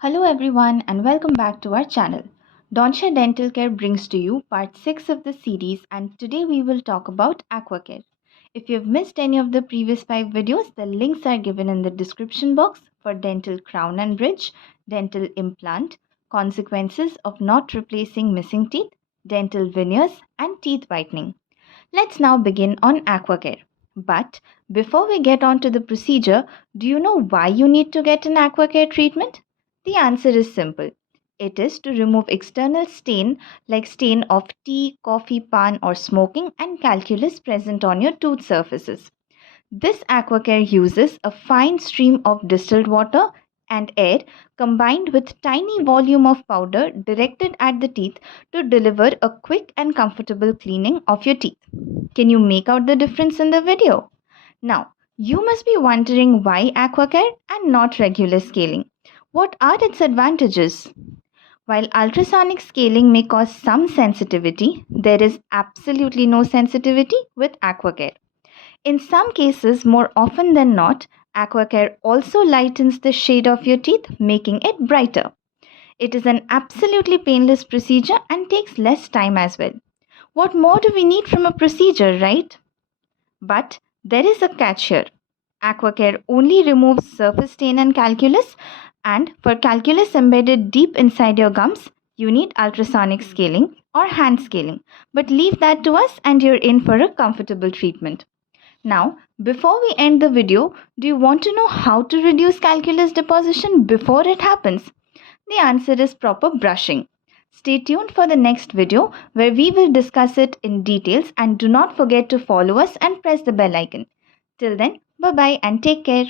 Hello everyone and welcome back to our channel. Dontia Dental Care brings to you part 6 of the series, and today we will talk about AquaCare. If you've missed any of the previous 5 videos, the links are given in the description box for dental crown and bridge, dental implant, consequences of not replacing missing teeth, dental veneers and teeth whitening. Let's now begin on AquaCare. But before we get on to the procedure, do you know why you need to get an AquaCare treatment? The answer is simple. It is to remove external stain like stain of tea, coffee, pan or smoking and calculus present on your tooth surfaces. This AquaCare uses a fine stream of distilled water and air combined with tiny volume of powder directed at the teeth to deliver a quick and comfortable cleaning of your teeth. Can you make out the difference in the video? Now, you must be wondering why AquaCare and not regular scaling. What are its advantages? While ultrasonic scaling may cause some sensitivity, there is absolutely no sensitivity with AquaCare. In some cases, more often than not, AquaCare also lightens the shade of your teeth, making it brighter. It is an absolutely painless procedure and takes less time as well. What more do we need from a procedure, right? But there is a catch here. AquaCare only removes surface stain and calculus, and for calculus embedded deep inside your gums, you need ultrasonic scaling or hand scaling. But leave that to us and you're in for a comfortable treatment. Now, before we end the video, do you want to know how to reduce calculus deposition before it happens? The answer is proper brushing. Stay tuned for the next video where we will discuss it in details, and do not forget to follow us and press the bell icon. Till then, bye bye and take care.